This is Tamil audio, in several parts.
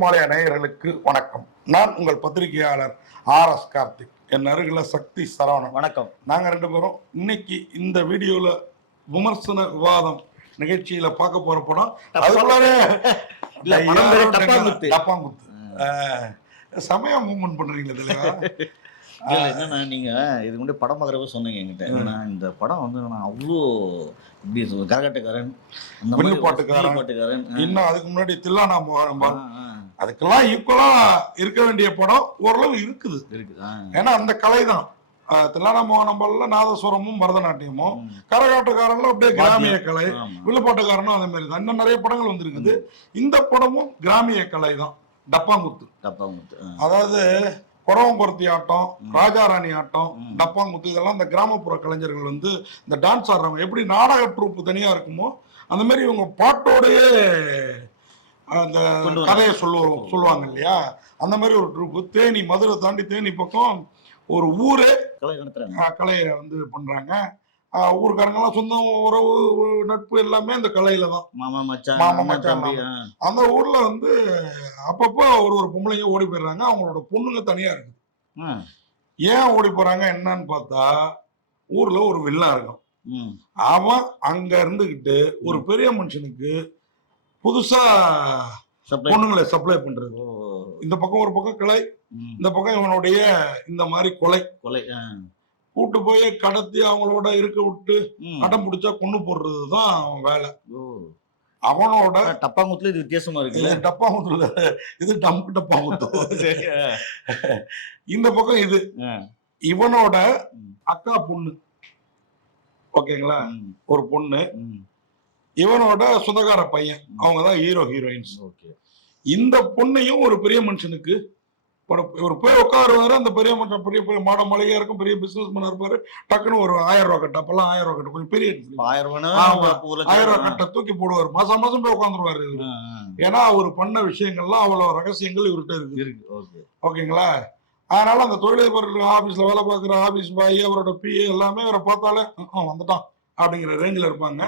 மாலை நேயர்களுக்கு வணக்கம். நான் உங்கள் பத்திரிகையாளர் RS கார்த்திக். என் அருகில சக்தி சரவணன். வணக்கம். நாங்க ரெண்டு பேரும் இன்னைக்கு இந்த வீடியோல விமர்சன விவாதம் நிகழ்ச்சியில பார்க்க போற படம் அதுக்குள்ளாரே டப்பாங்குத்து. சமய மூவ்மெண்ட் பண்றீங்களா தலைவா? என்னன்னா நீங்க இது முன்னாடி படம் பார்க்குறப்ப சொன்னீங்க என்கிட்ட. ஏன்னா இந்த படம் வந்து நான் அவ்வளோ இப்படி கரகாட்டக்காரன், பாட்டுக்காரன், இன்னும் அதுக்கு முன்னாடி தில்லானா அதுக்கெல்லாம் ஈக்குவலா இருக்க வேண்டிய படம் ஓரளவு இருக்குது. ஏன்னா அந்த கலை தான். தில்லானா மோகனம்பல்ல நாதஸ்வரமும் பரதநாட்டியமும், கரகாட்டக்காரன்ல அப்படியே கிராமிய கலை, வில்லுப்பாட்டுக்காரனும் அதே மாதிரி தான். இன்னும் நிறைய படங்கள் வந்துருக்குது. இந்த படமும் கிராமிய கலை தான். டப்பாங்குத்து. அதாவது குறவம்பருத்தி ஆட்டம், ராஜாராணி ஆட்டம், டப்பாங்குத்து, இதெல்லாம் இந்த கிராமப்புற கலைஞர்கள் வந்து இந்த டான்ஸ் ஆடுறவங்க எப்படி நாடக ட்ரூப் தனியா இருக்குமோ அந்த மாதிரி இவங்க பாட்டோடையே அந்த கதையை சொல்லுவாங்க இல்லையா, அந்த மாதிரி ஒரு ட்ரூப். தேனி, மதுரை தாண்டி தேனி பக்கம் ஒரு ஊரே கலையை வந்து பண்றாங்க. ஊருக்காரங்கெல்லாம் சொந்தம், உறவு, நட்பு எல்லாமே அந்த கலையில தான். மாமா மச்சான். அந்த ஊர்ல வந்து அப்பப்போ ஒரு பொம்பளைங்க ஓடி போயிடுறாங்க. அவங்களோட பொண்ணுங்க தனியா இருக்கு. ஏன் ஓடி போறாங்க என்னன்னு பார்த்தா, ஊர்ல ஒரு வில்லன் இருக்கும். அவன் அங்க இருந்துகிட்டு ஒரு பெரிய மனுஷனுக்கு புதுசா பொண்ணுங்களை சப்ளை பண்றது. இந்த பக்கம் ஒரு பக்கம் கலை, இந்த பக்கம் இவனுடைய இந்த மாதிரி கொலை கூட்டு போய் கடத்தி அவங்களோட இருக்க விட்டு அடம் பிடிச்சா கொண்டு போடுறதுதான் அவன் வேலை. அவனோட டப்பாங்குத்துல இது வித்தியாசமா இருக்கு. டப்பாங்குத்துல இது டப்பாங்குத்து. இந்த பக்கம் இது இவனோட அக்கா பொண்ணு, ஓகேங்களா, ஒரு பொண்ணு, இவனோட சொந்தக்கார பையன், அவங்கதான் ஹீரோ ஹீரோயின்ஸ். இந்த பொண்ணையும் ஒரு பெரிய மனுஷனுக்கு ஒரு போய் உட்காருவாரு. அந்த பெரிய மனுஷன் பெரிய மாட மளிகையா இருக்கும், பெரிய பிசினஸ் மேனா இருப்பாரு. டக்குன்னு ஒரு 1000 ரூபாய் கட்ட, அப்பெல்லாம் 1000 ரூபாய் கட்ட கொஞ்சம் பெரிய 1000 ரூபாய் கட்ட தூக்கி போடுவார். மாசம் மாசம் போய் உட்காந்துருவாரு. ஏன்னா அவர் பண்ண விஷயங்கள்லாம் அவ்வளவு ரகசியங்கள் இவர்கிட்ட இருக்கு. ஓகேங்களா? அதனால அந்த தொழிலதிபர்கள் ஆபீஸ்ல வேலை பார்க்குற ஆபீஸ் பாய், அவரோட PA எல்லாமே அவரை பார்த்தாலே வந்துட்டான் அப்படிங்கிற ரேஞ்சில் இருப்பாங்க.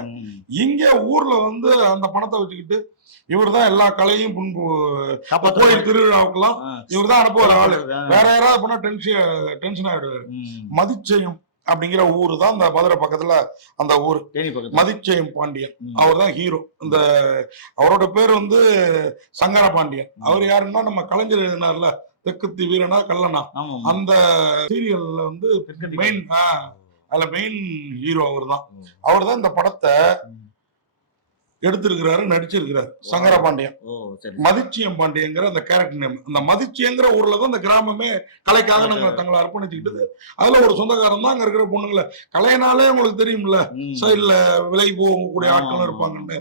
இங்க ஊர்ல வந்து அந்த பணத்தை வச்சுக்கிட்டு இவர் தான் எல்லா கலையும் கோயில் திருவிழாவுக்கெல்லாம் இவர் தான் அனுப்புவார் ஆளு. வேற யாராவது பண்ணா டென்ஷன் ஆயிடுவாரு. மதிச்சயம் அப்படிங்கிற ஊரு தான் இந்த மதுரை பக்கத்துல அந்த ஊர். மதிச்சயம் பாண்டியன், அவர் தான் ஹீரோ. இந்த அவரோட பேர் வந்து சங்கர பாண்டியன். அவர் யாருன்னா நம்ம கலைஞர் எழுதினார்ல தெக்குத்தி வீரனா கல்லனா, அந்த சீரியல்ல வந்து மெயின் ஹீரோ அவர் தான் இந்த படத்தை எடுத்திருக்கிறாரு, நடிச்சிருக்கிறாரு. சங்கர பாண்டியன், மதிச்சியம் பாண்டியங்கிற அந்த கேரக்டர் நேம். அந்த மதிச்சியங்கிற ஊர்ல தான் இந்த கிராமமே கலைக்காக நாங்க தங்களை அர்ப்பணிச்சுக்கிட்டது. அதுல ஒரு சொந்தக்காரன் தான் அங்க இருக்கிற பொண்ணுங்களை, கலைனாலே உங்களுக்கு தெரியும்ல, சைட்ல விலைக்கு போகக்கூடிய ஆட்களும் இருப்பாங்கன்னு,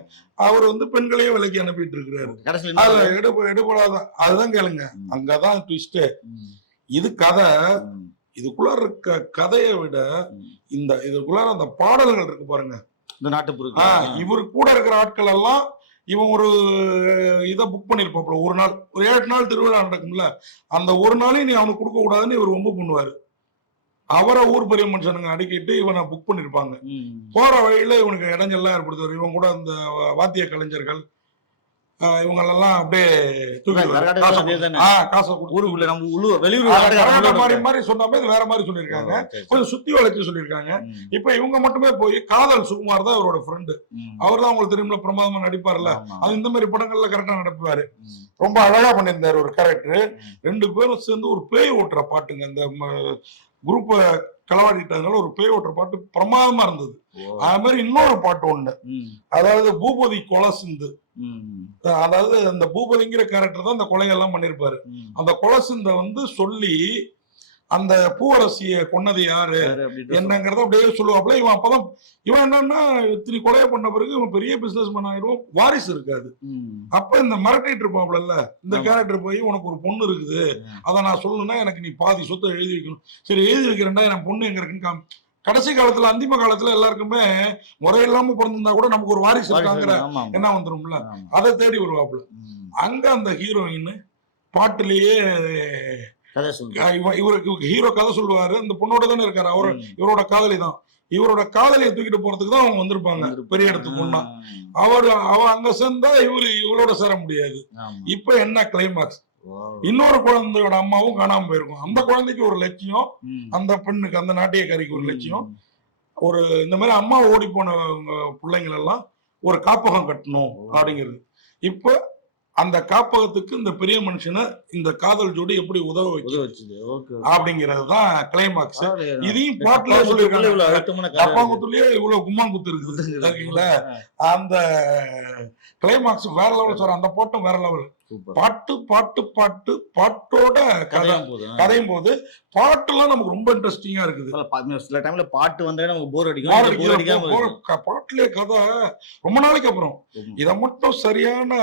அவர் வந்து பெண்களையும் விலைக்கு அனுப்பிட்டு இருக்கிறாரு. அதுல எடுபடாதான். அதுதான் கேளுங்க, அங்கதான் ட்விஸ்ட். இது கதை. இதுக்குள்ள இருக்க கதையை விட இந்த இதுக்குள்ள அந்த பாடல்கள் இருக்கு பாருங்க. இந்த நாட்டுப்புற இவரு கூட இருக்கிற ஆட்கள் எல்லாம் இவன் ஒரு இதை புக் பண்ணிருப்பாப்ல. ஒரு நாள், ஒரு 7 நாள் திருவிழா நடக்கும்ல, அந்த ஒரு நாளையும் நீ அவனுக்கு கொடுக்க கூடாதுன்னு இவர் ரொம்ப பண்ணுவாரு. அவரை ஊர் பெரிய மனுஷனுங்க அடிக்கிட்டு இவனை புக் பண்ணிருப்பாங்க. போற வழியில இவனுக்கு இடைஞ்செல்லாம் ஏற்படுத்துவார். இவன் கூட அந்த வாத்திய கலைஞர்கள் இவங்களெல்லாம் அப்படியே மாதிரி சொன்னாமே வேற மாதிரி சொல்லியிருக்காங்க. கொஞ்சம் சுத்தி வளைச்சு சொல்லியிருக்காங்க. இப்ப இவங்க மட்டுமே போய் காதல் சுகுமார் தான் அவரோட ஃப்ரெண்டு. அவர் தான் உங்களுக்கு தெரியும்ல, பிரமாதமா நடிப்பார்ல. அது இந்த மாதிரி படங்கள்ல கரெக்டா நடப்புவாரு. ரொம்ப அழகா பண்ணியிருந்தாரு ஒரு கேரக்டர். 2 பேரும் சேர்ந்து ஒரு பேய் ஓட்டுற பாட்டுங்க. அந்த குரூப்ப களவாடிட்டதுனால ஒரு பேய் ஓட்டுற பாட்டு பிரமாதமா இருந்தது. அது மாதிரி இன்னொரு பாட்டு ஒண்ணு, அதாவது பூபதி கொலை சிந்து. அதாவது அந்த பூபதிங்கிற கேரக்டர் தான் அந்த கொலையெல்லாம் பண்ணிருப்பாரு. அந்த கொலை சிந்தை வந்து சொல்லி அந்த பூவரசிய கொன்னது யாரு என்னங்கிறத அப்படியே சொல்லுவாப்புல. இவன் அப்பதான் இவன் என்னன்னா இத்தனை கொலையை பண்ண பிறகு இவன் பெரிய பிசினஸ் மேன் ஆயிடுவோம், வாரிசு இருக்காது. அப்ப இந்த மிரட்டிட்டு இருப்பாப்புல இந்த கேரக்டர் போய், உனக்கு ஒரு பொண்ணு இருக்குது, அதை நான் சொல்லணும்னா எனக்கு நீ பாதி சொத்தை எழுதி வைக்கணும். சரி எழுதி வைக்கிறேன்டா, என் பொண்ணு எங்க இருக்குன்னு கடைசி காலத்துல அந்திம காலத்துல எல்லாருக்குமே முறையில்லாம பிறந்திருந்தா கூட நமக்கு ஒரு வாரிசு இருக்காங்கிற என்ன வந்துரும்ல, அதை தேடி வருவாப்புல. அங்க அந்த ஹீரோயின் பாட்டுலயே இவருக்கு ஹீரோ கதை சொல்லுவாரு. அந்த பொண்ணோட தானே இருக்காரு, இவரோட காதலி தான். இவரோட காதலியை தூக்கிட்டு போறதுக்கு தான் அவங்க வந்திருப்பாங்க பெரிய இடத்துக்கு ஒண்ணா. அவ அங்க சேர்ந்தா இவளோட சேர முடியாது. இப்ப என்ன கிளைமாக்ஸ், இன்னொரு குழந்தையோட அம்மாவும் காணாம போயிருக்கும். அந்த குழந்தைக்கு ஒரு லட்சியம், அந்த பெண்ணுக்கு அந்த நாட்டியக்காரிக்கு ஒரு லட்சியம். ஒரு இந்த மாதிரி அம்மா ஓடி போன பிள்ளைங்கள் எல்லாம் ஒரு காப்பகம் கட்டணும் அப்படிங்கிறது. இப்ப அந்த காப்பகத்துக்கு இந்த பெரிய மனுஷனை இந்த காதல் ஜோடி எப்படி உதவ வச்சு அப்படிங்கிறது தான் கிளைமாக்ஸ். இதையும் பாட்டுல சொல்லிருக்காங்க. டப்பாங்குத்துலயே இவ்வளவு கும்மாங்குத்து இருக்குது ஓகேங்களா. அந்த கிளைமாக்ஸ் வேற லெவல் சார். அந்த பாட்டும் வேற லெவல். பாட்டு பாட்டு பாட்டு பாட்டோட கதையும் போது பாட்டுலாம் நமக்கு ரொம்ப இன்ட்ரெஸ்டிங்கா இருக்குது. சில டைம்ல பாட்டு வந்தா நமக்கு போர் அடிக்கும். பாட்டுலயே கதை ரொம்ப நாளைக்கு அப்புறம் இதை மட்டும் சரியான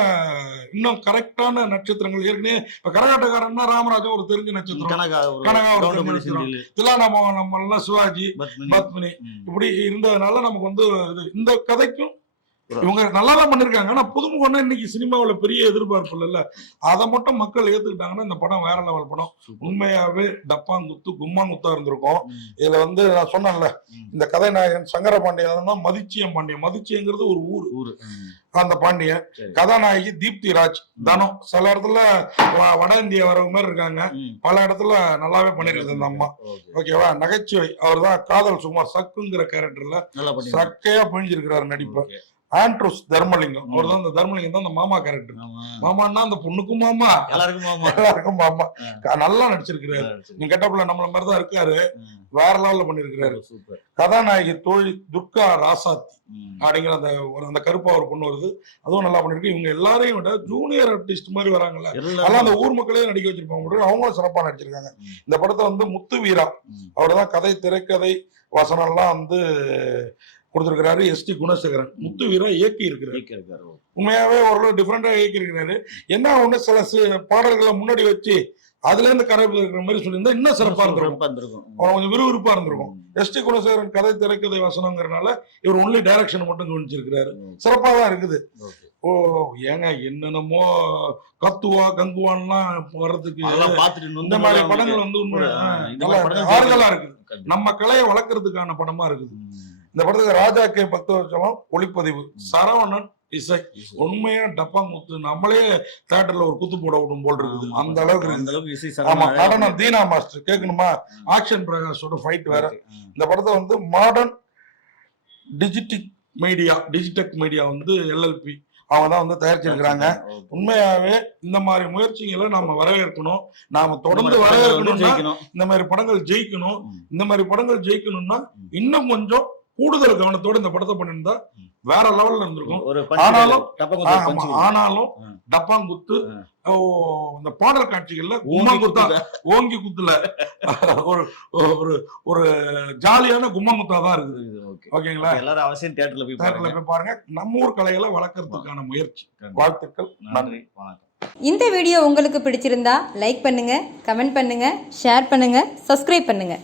இன்னும் கரெக்டான நட்சத்திரங்கள். ஏற்கனவே இப்ப கரகாட்டக்காரன்னா ராமராஜா ஒரு தெரிஞ்ச நட்சத்திரம், கனகா ஒரு தெரிஞ்ச நட்சத்திரம், தில்லானாம சிவாஜி, பத்மினி இப்படி இருந்ததுனால நமக்கு வந்து இந்த கதைக்கும் இவங்க நல்லாதான் பண்ணிருக்காங்க. ஆனா புதுமுகம்னா இன்னைக்கு சினிமாவில பெரிய எதிர்பார்ப்பு இல்ல. அதை மட்டும் மக்கள் ஏத்துக்கிட்டாங்கன்னா இந்த படம் வேற லெவல் படம். உண்மையாவே டப்பாங்குத்து கும்மாங்குத்தா இருந்திருக்கும். இதுல வந்து நான் சொன்னேன்ல, இந்த கதாநாயகன் சங்கர பாண்டியன் தான் மதிச்சியம் பாண்டியன். மதிச்சியங்கிறது ஒரு ஊரு. அந்த பாண்டியன் கதாநாயகி தீப்தி ராஜ் தனம். சில இடத்துல வட இந்தியா வர மாதிரி இருக்காங்க, பல இடத்துல நல்லாவே பண்ணிருக்குது அந்த அம்மா. ஓகேவா. நகைச்சுவை அவர் தான் காதல் சுமார் சக்குங்கிற கேரக்டர்ல சக்கையா பிழிஞ்சிருக்கிறாரு நடிப்பை. ஆண்ட்ரூஸ் தர்மலிங்கம் அவர் தான். இந்த தர்மலிங்கம் தான் அந்த மாமா கேரக்டர். மாமான்னா அந்த பொண்ணுக்கும் மாமா, எல்லாருக்கும் மாமா. நல்லா நடிச்சிருக்கிறாரு. நீங்க கெட்டப்புல நம்மள மாதிரிதான் இருக்காரு. வேற லெவல்ல பண்ணிருக்கிறாரு. கதாநாயகி தோழி துர்கா ராசாத்தி அப்படிங்கிற அந்த கருப்பா ஒரு பொண்ணு வருது, அதுவும் நல்லா பண்ணிருக்கு. இவங்க எல்லாரையும் விட ஜூனியர் ஆர்டிஸ்ட் மாதிரி வராங்கல்ல, அதெல்லாம் அந்த ஊர் மக்களே நடிக்க வச்சிருப்பாங்க. அவங்களும் சிறப்பா நடிச்சிருக்காங்க. இந்த படத்தை வந்து முத்து வீரா அவர் தான் கதை திரைக்கதை வசனம் எல்லாம் வந்து கொடுத்திருக்கிறாரு. எஸ்டி குணசேகரன். முத்து வீரா இயக்கி இருக்கிறாரு. உண்மையாவே ஓரளவு டிஃபரெண்டா இயக்கி இருக்கிறாரு. என்ன ஒண்ணு சில பாடல்களை முன்னாடி வச்சு அதுல இருந்து கரை இருக்கிற மாதிரி சொல்லியிருந்தா இன்னும் சிறப்பா இருந்திருக்கும், கொஞ்சம் விறுவிறுப்பா இருந்திருக்கும். எஸ்டி குணசேகரன் கதை திரைக்கதை வசனங்கிறதுனால இவர் ஒன்லி டைரக்ஷன் மட்டும் கவனிச்சிருக்கிறாரு. சிறப்பா தான் இருக்குது. ஓ ஏங்க என்னென்னமோ கத்துவா கங்குவான்லாம் வர்றதுக்கு இந்த மாதிரி படங்கள் வந்து உண்மை ஆறுதலா இருக்குது. நம்ம கலையை வளர்க்கறதுக்கான படமா இருக்குது. இந்த படத்துக்கு ராஜா கே பக்தவச்சலம் ஒளிப்பதிவு, சரவணன் இசை. உண்மையா டப்பாங்குத்து நம்மளே தியேட்டர்ல ஒரு குத்து போட விடும் போல் இருக்குது. அந்த அளவுக்கு ஆமா. நடனம் தீனா மாஸ்டர் கேட்கணுமா. ஆக்ஷன் பிரகாஷோட ஃபைட் வேற. இந்த படத்தை வந்து மாடர்ன் டிஜிடெக் மீடியா வந்து எல்எல்பி அவங்க தான் வந்து தயாரிச்சிருக்கிறாங்க. உண்மையாவே இந்த மாதிரி முயற்சிகளை நாம வரவேற்கணும். நாம தொடர்ந்து வரவேற்கணும்னா இந்த மாதிரி படங்கள் ஜெயிக்கணும். இந்த மாதிரி படங்கள் ஜெயிக்கணும்னா இன்னும் கொஞ்சம் கூடுதல் கவனத்தோட இந்த படத்தை பண்ணிருந்தா வேற லெவல்ல இருந்திருக்கும். ஆனாலும் டப்பாங்குத்து இந்த பாடல் காட்சிகள்ல கும்மாங்குத்தா ஓங்கி குத்துல ஒரு ஜாலியான கும்மாங்குத்தா தான் இருக்குது. ஓகேங்களா. எல்லாரும் அவசியம் தியேட்டர்ல போய் பாருங்க. நம்ம ஊர் கலைகளை வளர்க்கறதுக்கான முயற்சி. வாழ்த்துக்கள். நன்றி. வணக்கம். இந்த வீடியோ உங்களுக்கு பிடிச்சிருந்தா லைக் பண்ணுங்க, கமெண்ட் பண்ணுங்க, ஷேர் பண்ணுங்க, சப்ஸ்கிரைப் பண்ணுங்க.